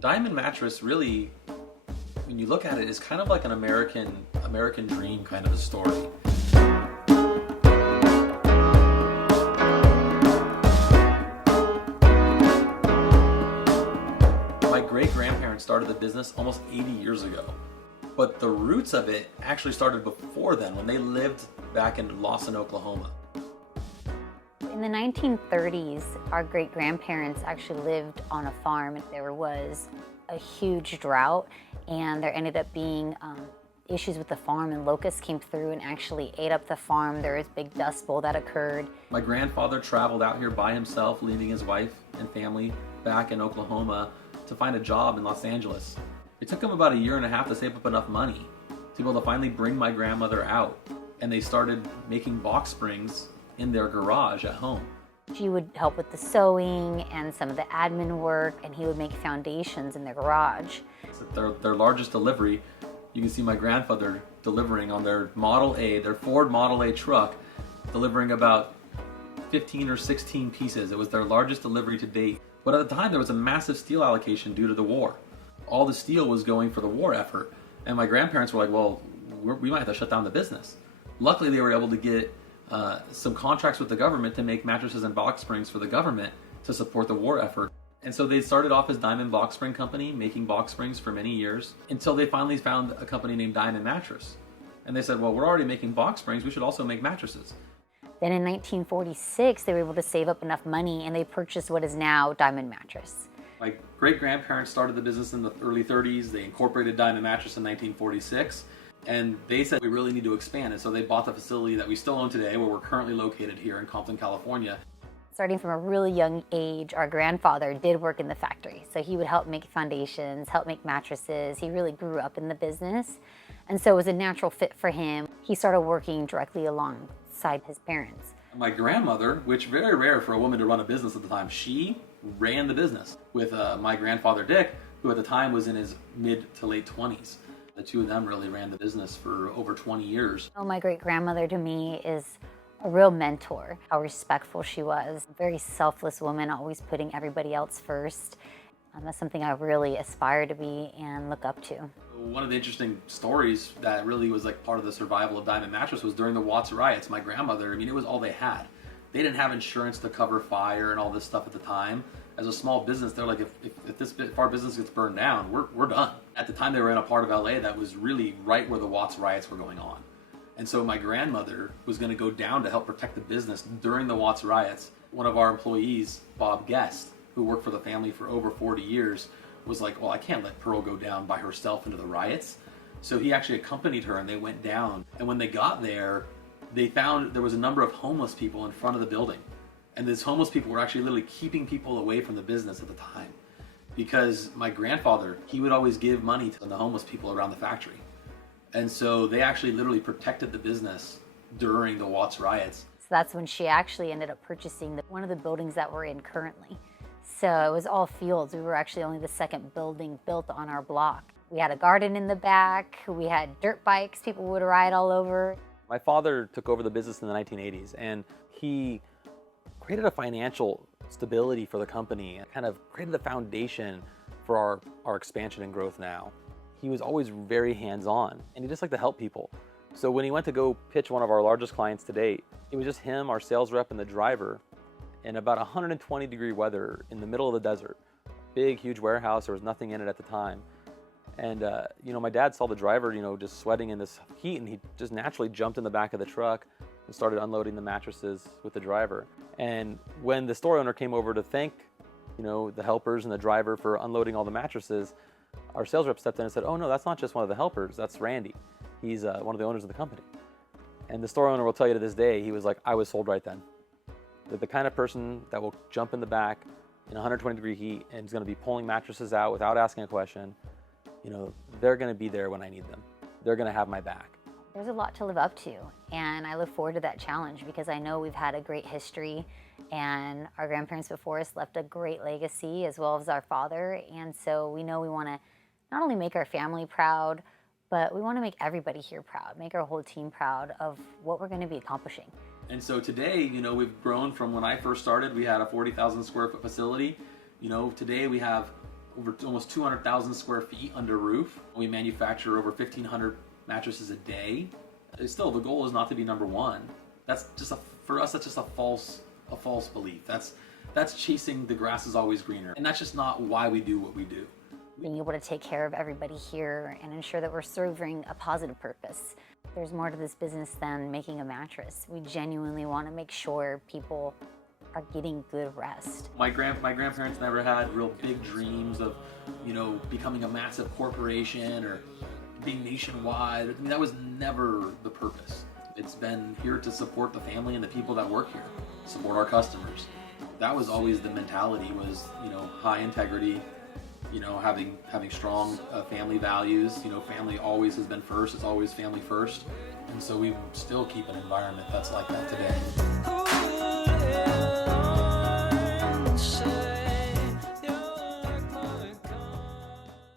Diamond Mattress really, when you look at it, is kind of like an American dream kind of a story. My great-grandparents started the business almost 80 years ago, but the roots of it actually started before then when they lived back in Lawson, Oklahoma. In the 1930s, our great-grandparents actually lived on a farm. There was a huge drought, and there ended up being issues with the farm, and locusts came through and actually ate up the farm. There was a big dust bowl that occurred. My grandfather traveled out here by himself, leaving his wife and family back in Oklahoma to find a job in Los Angeles. It took him about a year and a half to save up enough money to be able to finally bring my grandmother out, and they started making box springs in their garage at home. She would help with the sewing and some of the admin work, and he would make foundations in their garage. Their largest delivery, you can see my grandfather delivering on their Model A, their Ford Model A truck, delivering about 15 or 16 pieces. It was their largest delivery to date. But at the time, there was a massive steel allocation due to the war. All the steel was going for the war effort. And my grandparents were like, well, we might have to shut down the business. Luckily, they were able to get some contracts with the government to make mattresses and box springs for the government to support the war effort. And so they started off as Diamond Box Spring Company, making box springs for many years, until they finally found a company named Diamond Mattress. And they said, well, we're already making box springs, we should also make mattresses. Then in 1946, they were able to save up enough money, and they purchased what is now Diamond Mattress. My great-grandparents started the business in the early 30s. They incorporated Diamond Mattress in 1946. And they said we really need to expand, and so they bought the facility that we still own today, where we're currently located here in Compton, California. Starting from a really young age, our grandfather did work in the factory. So he would help make foundations, help make mattresses. He really grew up in the business. And so it was a natural fit for him. He started working directly alongside his parents. My grandmother, which very rare for a woman to run a business at the time, she ran the business with my grandfather Dick, who at the time was in his mid to late 20s. The two of them really ran the business for over 20 years. Oh, my great-grandmother to me is a real mentor. How respectful she was. A very selfless woman, always putting everybody else first. That's something I really aspire to be and look up to. One of the interesting stories that really was like part of the survival of Diamond Mattress was during the Watts riots. My grandmother, I mean, it was all they had. They didn't have insurance to cover fire and all this stuff at the time. As a small business, they're like, if our business gets burned down, we're done. At the time, they were in a part of LA that was really right where the Watts riots were going on. And so my grandmother was going to go down to help protect the business during the Watts riots. One of our employees, Bob Guest, who worked for the family for over 40 years, was like, well, I can't let Pearl go down by herself into the riots. So he actually accompanied her, and they went down. And when they got there, they found there was a number of homeless people in front of the building. And these homeless people were actually literally keeping people away from the business at the time. Because my grandfather, he would always give money to the homeless people around the factory. And so they actually literally protected the business during the Watts riots. So that's when she actually ended up purchasing one of the buildings that we're in currently. So it was all fields. We were actually only the second building built on our block. We had a garden in the back. We had dirt bikes people would ride all over. My father took over the business in the 1980s, and he created a financial stability for the company and kind of created the foundation for our expansion and growth now. He was always very hands-on, and he just liked to help people. So when he went to go pitch one of our largest clients to date, it was just him, our sales rep, and the driver in about 120-degree weather in the middle of the desert. Big, huge warehouse. There was nothing in it at the time. And my dad saw the driver, just sweating in this heat, and he just naturally jumped in the back of the truck and started unloading the mattresses with the driver. And when the store owner came over to thank, the helpers and the driver for unloading all the mattresses, our sales rep stepped in and said, oh no, that's not just one of the helpers, that's Randy. He's one of the owners of the company. And the store owner will tell you to this day, he was like, I was sold right then. The kind of person that will jump in the back in 120-degree heat and is going to be pulling mattresses out without asking a question, they're going to be there when I need them. They're going to have my back. There's a lot to live up to, and I look forward to that challenge because I know we've had a great history, and our grandparents before us left a great legacy as well as our father, and so we know we want to not only make our family proud, but we want to make everybody here proud, make our whole team proud of what we're going to be accomplishing. And so today, we've grown from when I first started, we had a 40,000 square foot facility. Today we have over almost 200,000 square feet under roof. We manufacture over 1,500 mattresses a day. Still, the goal is not to be number one. That's just for us. That's just a false belief. That's chasing the grass is always greener, and that's just not why we do what we do. Being able to take care of everybody here and ensure that we're serving a positive purpose. There's more to this business than making a mattress. We genuinely want to make sure people are getting good rest. My grandparents never had real big dreams of, becoming a massive corporation or being nationwide. I mean, that was never the purpose. It's been here to support the family and the people that work here, support our customers. That was always the mentality, was, high integrity, having strong family values. Family always has been first. It's always family first. And so we still keep an environment that's like that today.